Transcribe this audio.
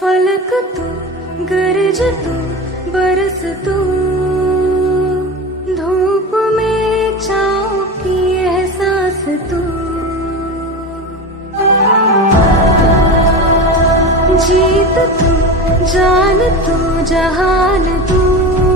फलक तू, गरज तू, बरस तू, धूप में छाँव की एहसास तू, जीत तू, जान तू, जहान तू।